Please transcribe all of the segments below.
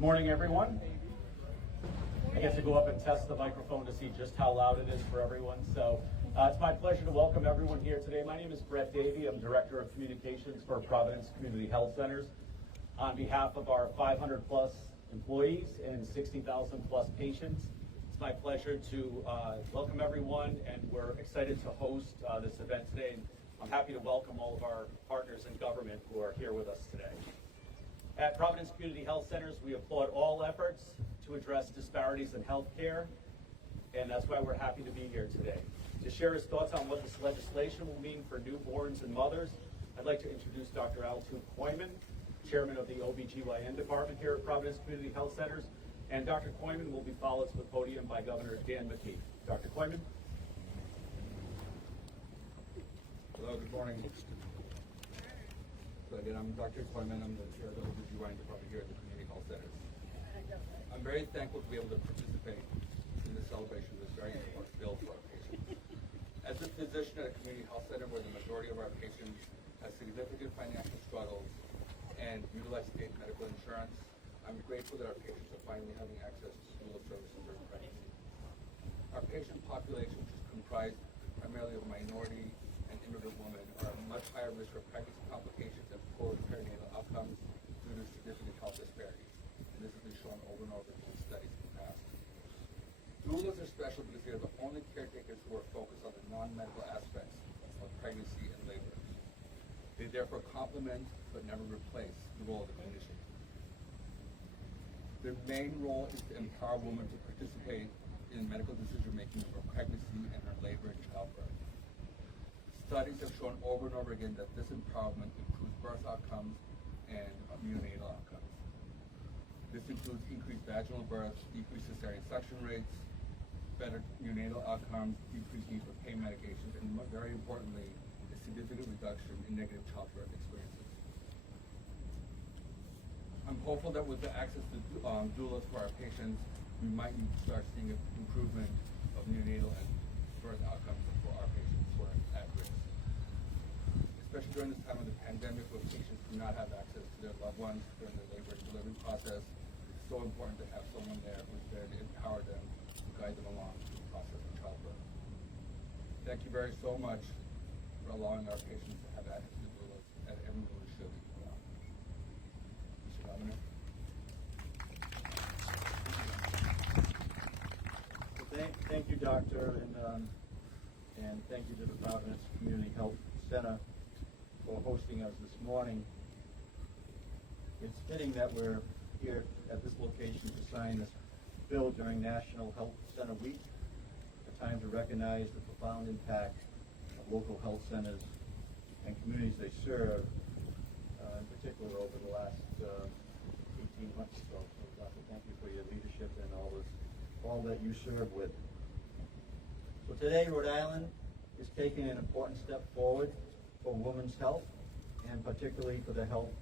Good morning, everyone. I get to go up and test the microphone to see just how loud it is for everyone. So it's my pleasure to welcome everyone here today. My name is Brett Davey. I'm Director of Communications for Providence Community Health Centers. On behalf of our 500 plus employees and 60,000 plus patients, it's my pleasure to welcome everyone, and we're excited to host this event today. And I'm happy to welcome all of our partners in government who are here with us today. At Providence Community Health Centers, we applaud all efforts to address disparities in health care, and that's why we're happy to be here today. To share his thoughts on what this legislation will mean for newborns and mothers, I'd like to introduce Dr. Altoon Koyman, Chairman of the OBGYN Department here at Providence Community Health Centers, and Dr. Koyman will be followed to the podium by Governor Dan McKee. Dr. Koyman. Hello, good morning. So again, I'm Dr. Koyman. I'm the chair of the OBGYN department here at the Community Health Centers. I'm very thankful to be able to participate in the celebration of this very important bill for our patients. As a physician at a community health center where the majority of our patients have significant financial struggles and utilize state medical insurance, I'm grateful that our patients are finally having access to doula services during pregnancy. Our patient population, which is comprised primarily of minority and immigrant women, are at much higher risk for pregnancy complications and poor perinatal outcomes due to significant health disparities. And this has been shown over and over in studies in the past. Doulas are special because they are the only caretakers who are focused on the non-medical aspects of pregnancy and labor. They therefore complement but never replace the role of the clinician. Their main role is to empower women to participate in medical decision-making for pregnancy and her labor and childbirth. Studies have shown over and over again that this empowerment improves birth outcomes and neonatal outcomes. This includes increased vaginal births, decreased cesarean section rates, better neonatal outcomes, decreased need for pain medications, and very importantly, a significant reduction in negative childbirth experiences. I'm hopeful that with the access to doulas for our patients, we might start seeing an improvement of neonatal and birth outcomes for our patients who are at risk. Especially during this time of the pandemic where patients do not have access to their loved ones during the labor and delivery process, it's so important to have someone there who's there to empower them, to guide them along through the process of childbirth. Thank you very so much for allowing our patients to have access to doulas as everyone should. Mr. Governor. Thank you, Doctor, and thank you to the Providence Community Health Center for hosting us this morning. It's fitting that we're here at this location to sign this bill during National Health Center Week, a time to recognize the profound impact of local health centers and communities they serve, in particular over the last 18 months or so. So, Doctor, thank you for your leadership and all that you serve with. So today, Rhode Island is taking an important step forward for women's health, and particularly for the health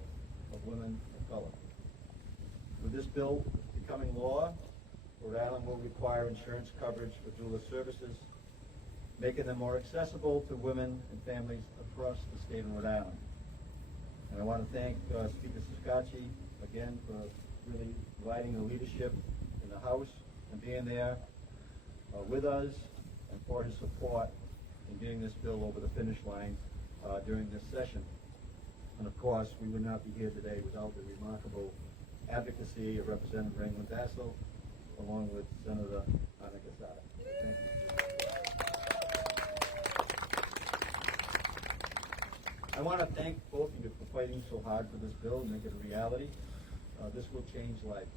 of women of color. With this bill becoming law, Rhode Island will require insurance coverage for doula services, making them more accessible to women and families across the state of Rhode Island. And I want to thank Speaker Siscacci again for really providing the leadership in the House and being there with us, and for his support in getting this bill over the finish line during this session. And of course, we would not be here today without the remarkable advocacy of Representative Raymond Basso, along with Senator Ana Casada. Thank you. I want to thank both of you for fighting so hard for this bill and make it a reality. This will change lives.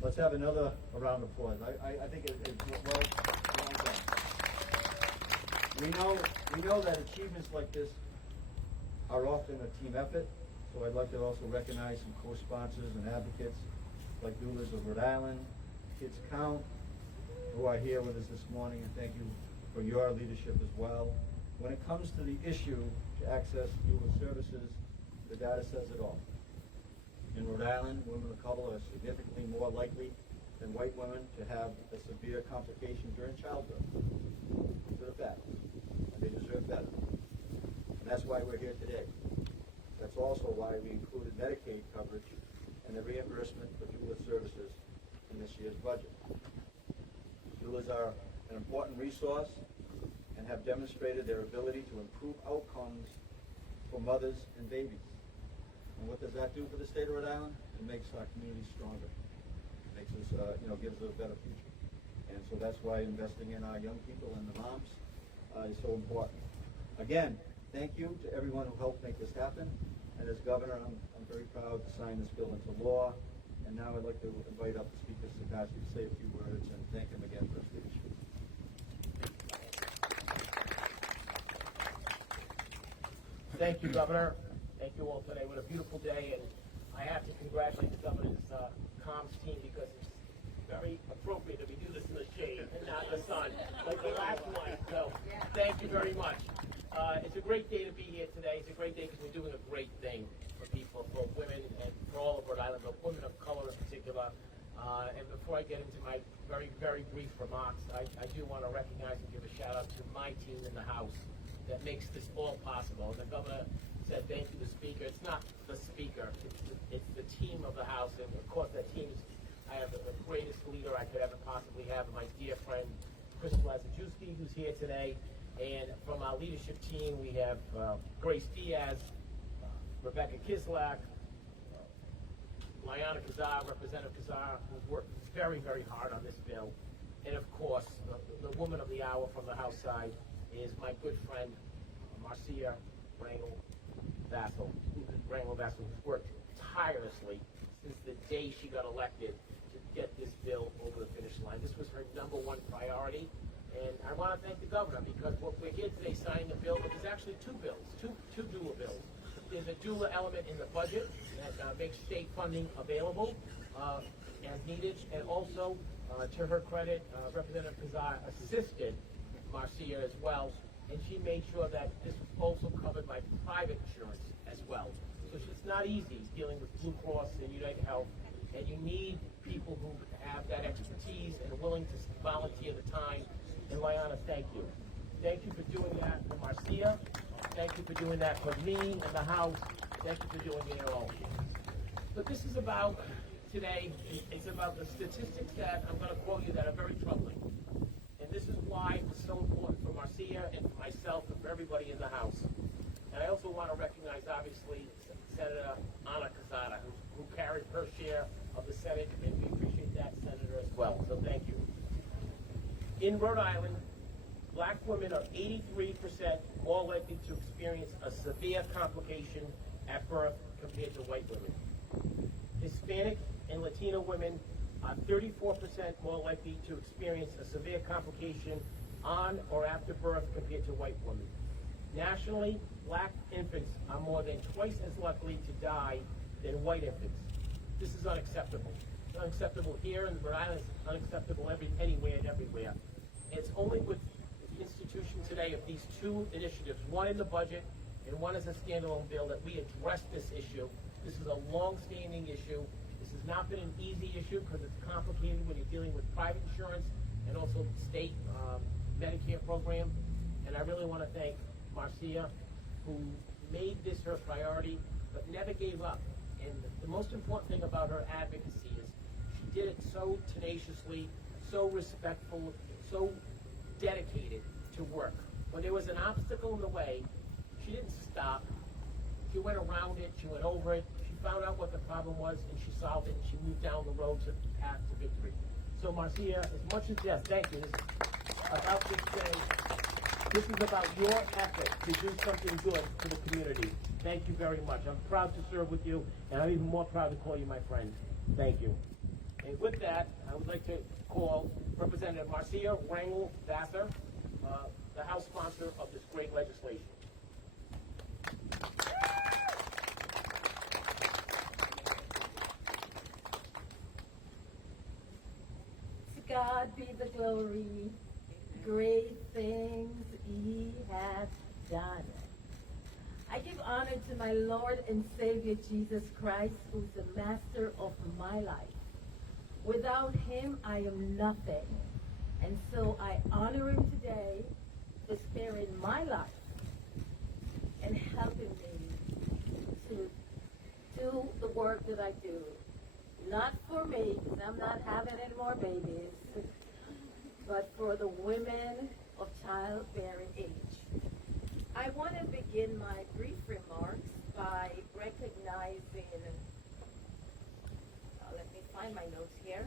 Let's have another round of applause. I think it's well done. We know that achievements like this are often a team effort, so I'd like to also recognize some co-sponsors and advocates like Doulas of Rhode Island, Kids Count, who are here with us this morning, and thank you for your leadership as well. When it comes to the issue to access doula services, the data says it all. In Rhode Island, women of color are significantly more likely than white women to have a severe complication during childbirth. These are the facts, and they deserve better. And that's why we're here today. That's also why we included Medicaid coverage and the reimbursement for doula services in this year's budget. Doulas are an important resource and have demonstrated their ability to improve outcomes for mothers and babies. And what does that do for the state of Rhode Island? It makes our community stronger. It makes us, gives us a better future. And so that's why investing in our young people and the moms is so important. Again, thank you to everyone who helped make this happen. And as governor, I'm very proud to sign this bill into law. And now I'd like to invite up Speaker Sakashi to say a few words and thank him again for his leadership. Thank you, Governor. Thank you all today. What a beautiful day, and I have to congratulate the governor's comms team because it's very appropriate that we do this in the shade and not the sun, like the last one. So, thank you very much. It's a great day to be here today. It's a great day because we're doing a great thing for people, for women, and for all of Rhode Island, but women of color in particular. And before I get into my very, very brief remarks, I do want to recognize and give a shout out to my team in the House that makes this all possible. And the governor said thank you to the speaker. It's not the speaker, it's the team of the House. And of course that team is, I have the greatest leader I could ever possibly have, my dear friend, Crystal Lazajewski, who's here today. And from our leadership team, we have Grace Diaz, Rebecca Kislak, Liana Kazar, Representative Kazar, who's worked very, very hard on this bill. And of course, the woman of the hour from the House side is my good friend, Marcia Rangel-Vassell, who's worked tirelessly since the day she got elected to get this bill over the finish line. This was her #1 priority. And I want to thank the governor because what we're here today signing a bill, but there's actually two bills, two doula bills. There's a doula element in the budget that makes state funding available as needed, and also, to her credit, Representative Kazar assisted Marcia as well, and she made sure that this was also covered by private insurance as well. So it's not easy dealing with Blue Cross and United Health, and you need people who have that expertise and are willing to volunteer the time. And Liana, thank you. Thank you for doing that for Marcia. Thank you for doing that for me and the House. Thank you for doing it all. But this is about, today, it's about the statistics that I'm going to quote you that are very troubling. And this is why it's so important for Marcia and for myself and for everybody in the House. And I also want to recognize, obviously, Senator Ana Casada, who carried her share of the Senate, and we appreciate that, Senator, as well. So thank you. In Rhode Island, black women are 83% more likely to experience a severe complication at birth compared to white women. Hispanic and Latino women are 34% more likely to experience a severe complication on or after birth compared to white women. Nationally, black infants are more than twice as likely to die than white infants. This is unacceptable. It's unacceptable here in Rhode Island. It's unacceptable anywhere and everywhere. It's only with the institution today of these two initiatives, one in the budget and one as a standalone bill, that we address this issue. This is a long-standing issue. This has not been an easy issue because it's complicated when you're dealing with private insurance and also state Medicare program. And I really want to thank Marcia, who made this her priority, but never gave up. And the most important thing about her advocacy is she did it so tenaciously, so respectful, so dedicated to work. When there was an obstacle in the way, she didn't stop. She went around it, she went over it, she found out what the problem was, and she solved it, and she moved down the road to the path to victory. So Marcia, as much as, yes, thank you, this is about this day. This is about your effort to do something good to the community. Thank you very much. I'm proud to serve with you, and I'm even more proud to call you my friend. Thank you. And with that, I would like to call Representative Marcia Rangel-Vassell, the House sponsor of this great legislation. To God be the glory, great things He hath done. I give honor to my Lord and Savior Jesus Christ, who's the master of my life. Without Him, I am nothing. And so I honor Him today for sparing my life and helping me to do the work that I do not for me, because I'm not having any more babies, but for the women of childbearing age. I want to begin my brief remarks by recognizing, let me find my notes here.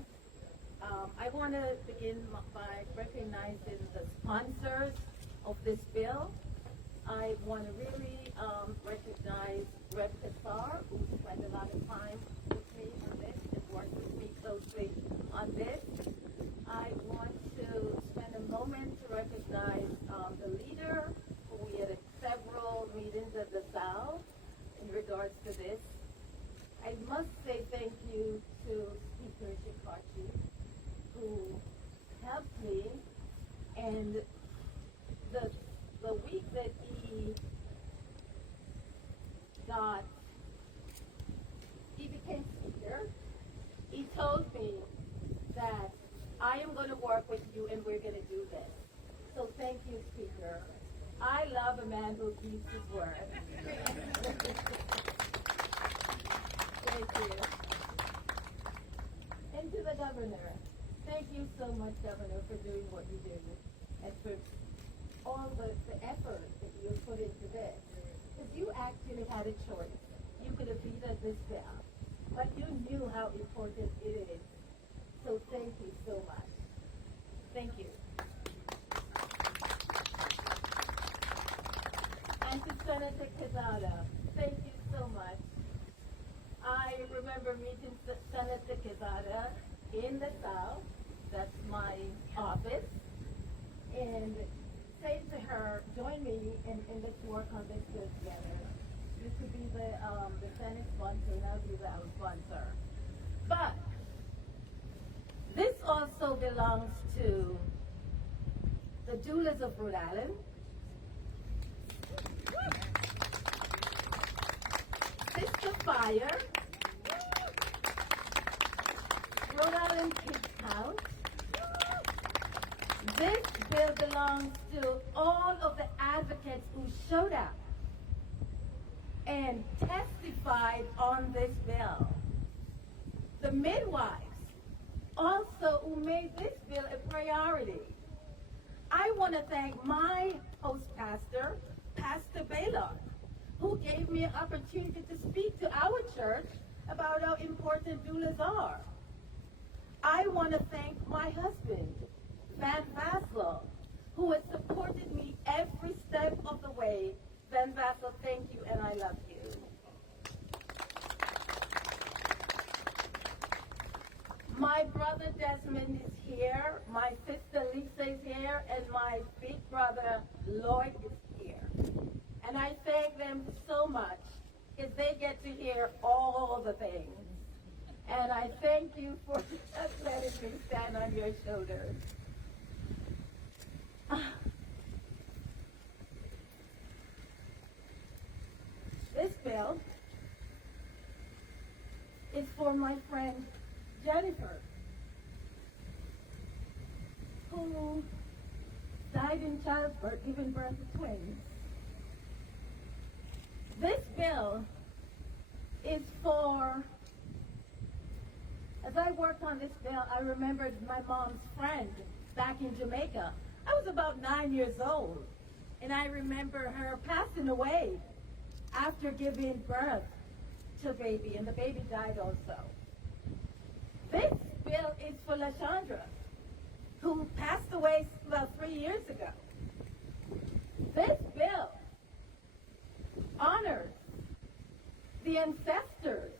I want to begin by recognizing the sponsors of this bill. I want to really recognize Rep. Kassar, who spent a lot of time with me on this and worked with me closely on this. I want to spend a moment to recognize the leader, who we had several meetings at the South in regards to this. I must say thank you to Speaker Chikachi, who helped me, and the week that he became speaker, he told me that I am going to work with you and we're going to do this. So thank you, Speaker. I love a man who keeps his word. Thank you. And to the governor, thank you so much, Governor, for doing what you do and for all the effort that you put into this. Because you actually had a choice. You could have vetoed this bill, but you knew how important it is. So thank you so much. Thank you. And to Senator Quezada, thank you so much. I remember meeting Senator Quezada in the South, that's my office, and saying to her, join me and let's work on this bill together. You could be the Senate sponsor, and I'll be the House sponsor. But this also belongs to the doulas of Rhode Island, Sister Fire, Rhode Island Kids House. This bill belongs to all of the advocates who showed up and testified on this bill. The midwives also who made this bill a priority. I want to thank my host pastor, Pastor Baylor, who gave me an opportunity to speak to our church about how important doulas are. I want to thank my husband, Van Vassel, who has supported me every step of the way. Van Vassel, thank you, and I love you. My brother Desmond is here, my sister Lisa is here, and my big brother Lloyd is here. And I thank them so much because they get to hear all the things. And I thank you for just letting me stand on your shoulders. This bill is for my friend Jennifer, who died in childbirth, giving birth to twins. This bill is for, as I worked on this bill, I remembered my mom's friend back in Jamaica. I was about 9 years old, and I remember her passing away after giving birth to a baby, and the baby died also. This bill is for LaShandra, who passed away about 3 years ago. This bill honors the ancestors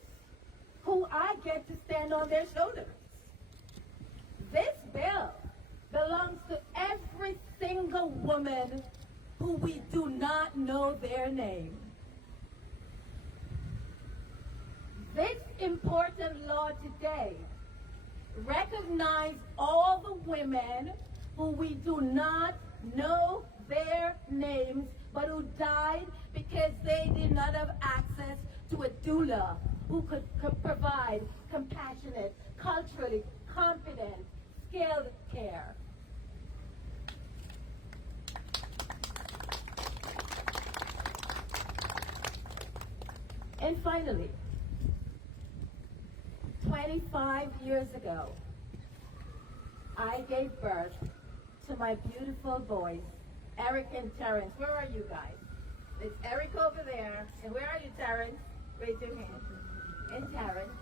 who I get to stand on their shoulders. This bill belongs to every single woman who we do not know their name. This important law today recognizes all the women who we do not know their names, but who died because they did not have access to a doula who could provide compassionate, culturally competent, skilled care. And finally, 25 years ago, I gave birth to my beautiful boys, Eric and Terrence. Where are you guys? It's Eric over there. And where are you, Terrence? Raise your hand. And Terrence.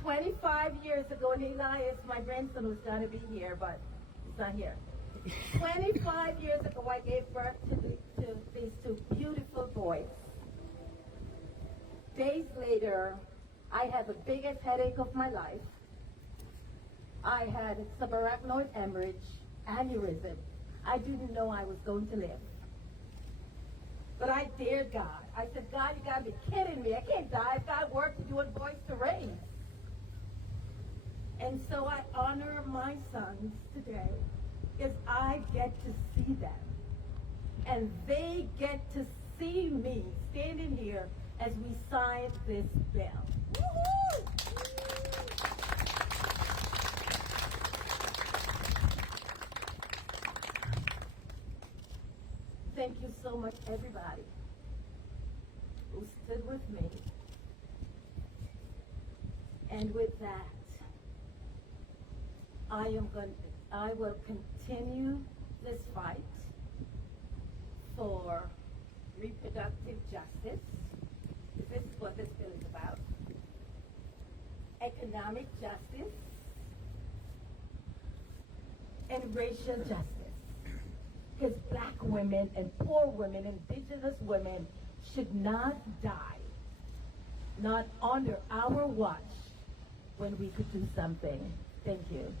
25 years ago, and Elias, my grandson, was going to be here, but he's not here. 25 years ago, I gave birth to these two beautiful boys. Days later, I had the biggest headache of my life. I had subarachnoid hemorrhage, aneurysm. I didn't know I was going to live. But I dared God. I said, God, you gotta be kidding me. I can't die. I've got work to do and boys to raise. And so I honor my sons today because I get to see them. And they get to see me standing here as we sign this bill. Woo-hoo! Thank you so much, everybody who stood with me. And with that, I will continue this fight for reproductive justice. This is what this bill is about. Economic justice and racial justice. Because black women and poor women, indigenous women should not die, not under our watch, when we could do something. Thank you.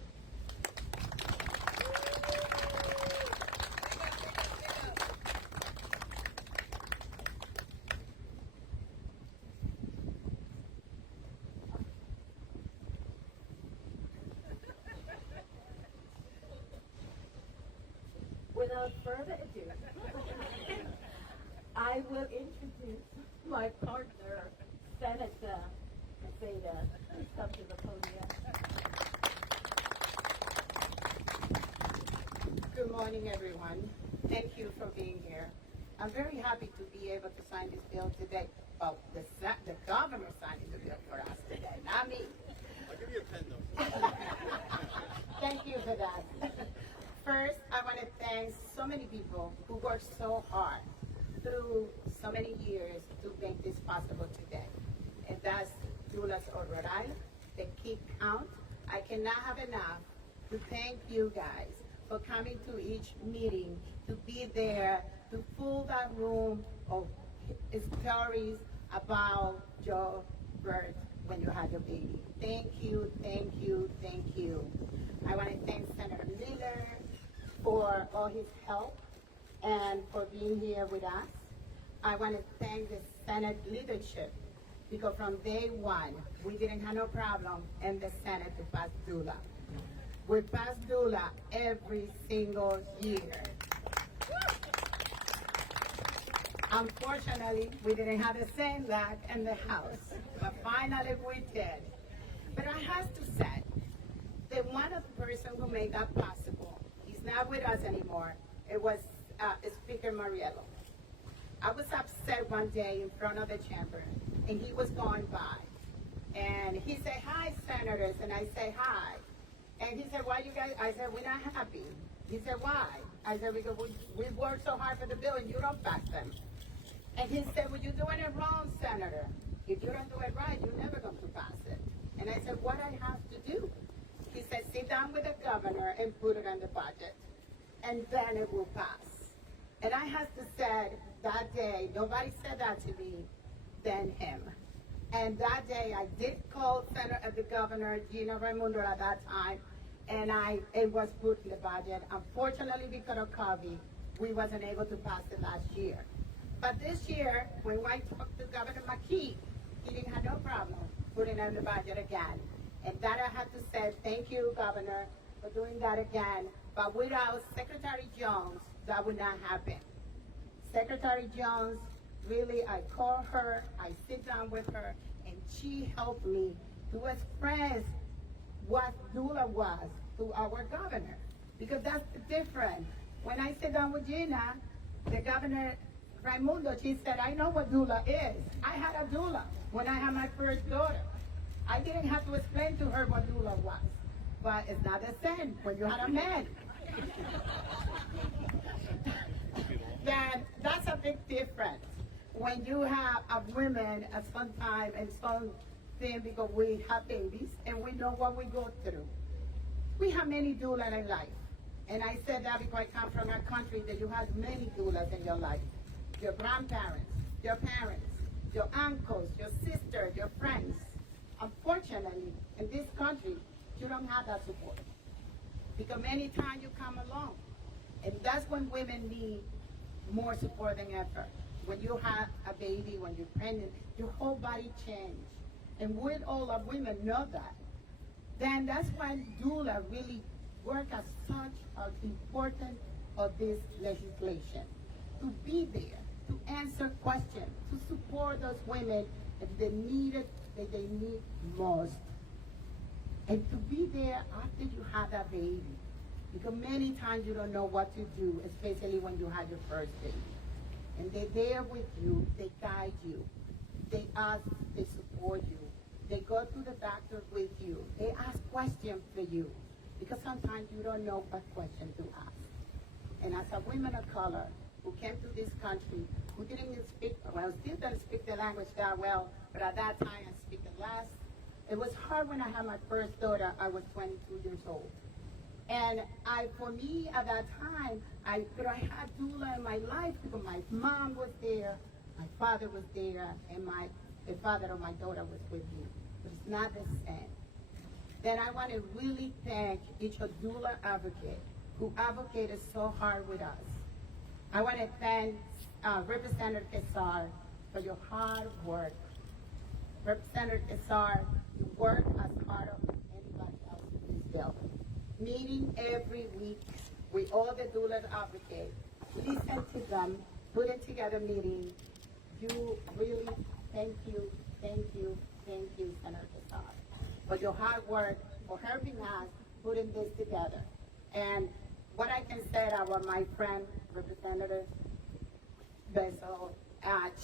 Without further ado, I will introduce my partner, Senator Zeta. Please come to the podium. Good morning, everyone. Thank you for being here. I'm very happy to be able to sign this bill today. Well, the governor signing the bill for us today, not me. I'll give you a pen, though. Thank you for that. First, I want to thank so many people who worked so hard through so many years to make this possible today. And that's Doulas Outrage, the key count. I cannot have enough to thank you guys for coming to each meeting, to be there, to fill that room of stories about your birth when you had your baby. Thank you, thank you, thank you. I want to thank Senator Miller for all his help and for being here with us. I want to thank the Senate leadership because from day one, we didn't have no problem in the Senate to pass Doula. We pass Doula every single year. Unfortunately, we didn't have the same luck in the House, but finally we did. But I have to say that one of the person who made that possible, he's not with us anymore, it was Speaker Mariello. I was upset one day in front of the chamber, and he was going by. And he said, "Hi, senators," and I say, "Hi." And he said, "Why you guys?" I said, "We're not happy." He said, "Why?" I said, "Because we worked so hard for the bill and you don't pass them." And he said, "Well, you're doing it wrong, Senator. If you don't do it right, you're never going to pass it." And I said, "What I have to do?" He said, "Sit down with the governor and put it on the budget, and then it will pass." And I have to say, that day, nobody said that to me than him. And that day, I did call the governor, Gina Raimundo, at that time, and it was put in the budget. Unfortunately, because of COVID, we wasn't able to pass it last year. But this year, when I talked to Governor McKee, he didn't have no problem putting it in the budget again. And that I have to say, thank you, Governor, for doing that again. But without Secretary Jones, that would not happen. Secretary Jones, really, I call her, I sit down with her, and she helped me to express what Doula was to our governor. Because that's the difference. When I sit down with Gina, the Governor Raimundo, she said, "I know what Doula is. I had a Doula when I had my first daughter." I didn't have to explain to her what doula was. But it's not the same when you had a man. Then that's a big difference. When you have a woman at some time and something because we have babies and we know what we go through. We have many doulas in life. And I said that because I come from a country that you have many doulas in your life. Your grandparents, your parents, your uncles, your sisters, your friends. Unfortunately, in this country, you don't have that support. Because many times you come alone. And that's when women need more support than ever. When you have a baby, when you're pregnant, your whole body changes. And with all of women know that. Then that's why doula really work as such an important of this legislation. To be there, to answer questions, to support those women if they need it, that they need most. And to be there after you have that baby. Because many times you don't know what to do, especially when you have your first baby. And they're there with you, they guide you, they ask, they support you. They go to the doctor with you. They ask questions for you. Because sometimes you don't know what question to ask. And as a woman of color who came to this country, who didn't even speak, well, still don't speak the language that well, but at that time I speak it less. It was hard when I had my first daughter. I was 22 years old. And for me at that time, I had doula in my life because my mom was there, my father was there, and the father of my daughter was with me. But it's not the same. Then I want to really thank each doula advocate who advocated so hard with us. I want to thank Representative Kesar for your hard work. Representative Kesar, you work as hard as anybody else in this building. Meeting every week with all the doulas advocates, listen to them, putting together meetings. You really, thank you, Senator Kesar, for your hard work, for helping us putting this together. And what I can say about my friend, Representative Bezo,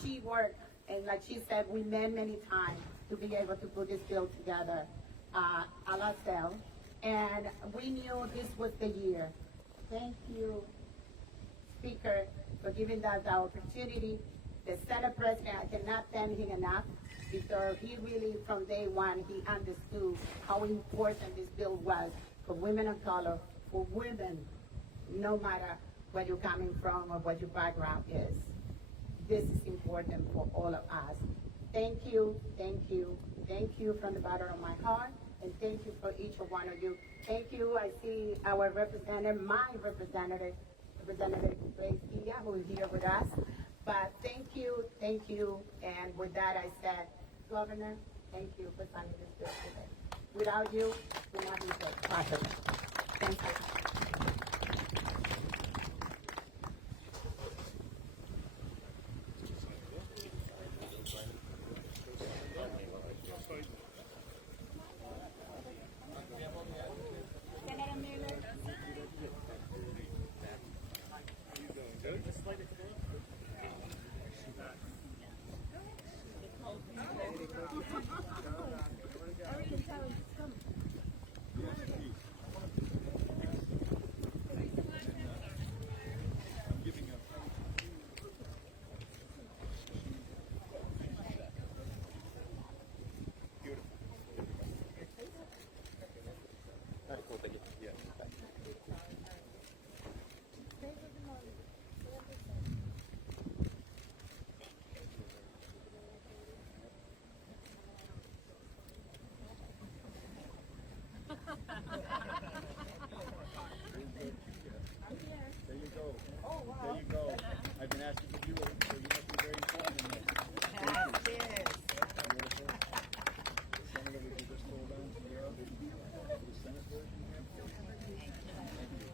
she worked, and like she said, we met many times to be able to put this bill together, a la cell. And we knew this was the year. Thank you, Speaker, for giving us the opportunity. The Senate President, I cannot thank him enough because he really, from day one, he understood how important this bill was for women of color, for women, no matter where you're coming from or what your background is. This is important for all of us. Thank you from the bottom of my heart. And thank you for each one of you. Thank you. I see our representative, my representative, Representative Grace, who is here with us. But thank you. And with that, I said, Governor, thank you for signing this bill today. Without you, it would not be possible. Thank you. There you go. I've been asking for you, so you must be very important in this. Beautiful. Senator, would you just hold on to the Senate version here? Thank you.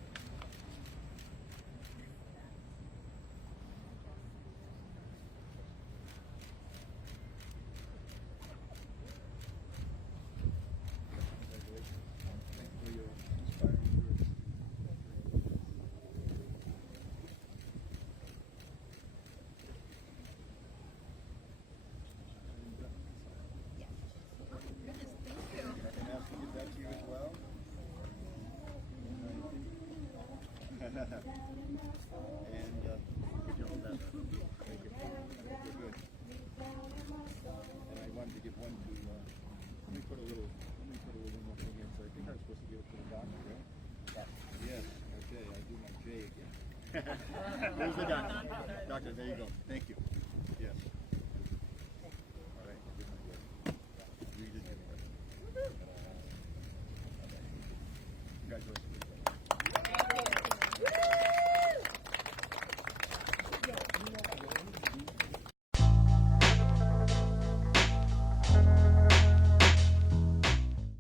Congratulations. Thank you for your inspiring words. Good job, Beth. Thank you. You're good. And I wanted to give one to, let me put a little more thing in. So I think I'm supposed to give it to the doctor, right? Yes. Okay, I do my J again. There's the doctor. Doctor, there you go. Thank you. Yes. All right. I'll give my J. You did give me that. Congratulations.